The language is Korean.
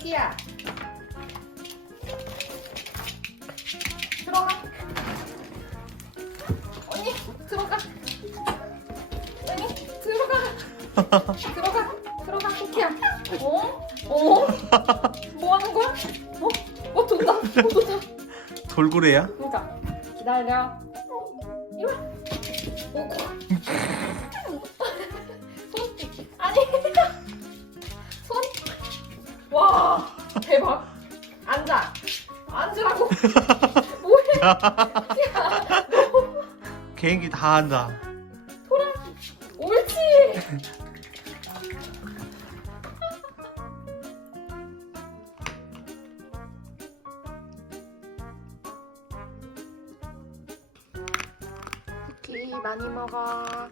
토끼야. 들어가. 언니 들어가. 언니 들어가. 들어가. 들어가 토끼야. 어? 어? 뭐 하는 거야? 어? 어 돈다. 어 돈다. 돌고래야? 그러니까 기다려. 이리 와. 오. 손. 아니. 대박. 앉아. 앉으라고. 뭐해? 야, 개인기 다 한다. 옳지. 쿠키 많이 먹어.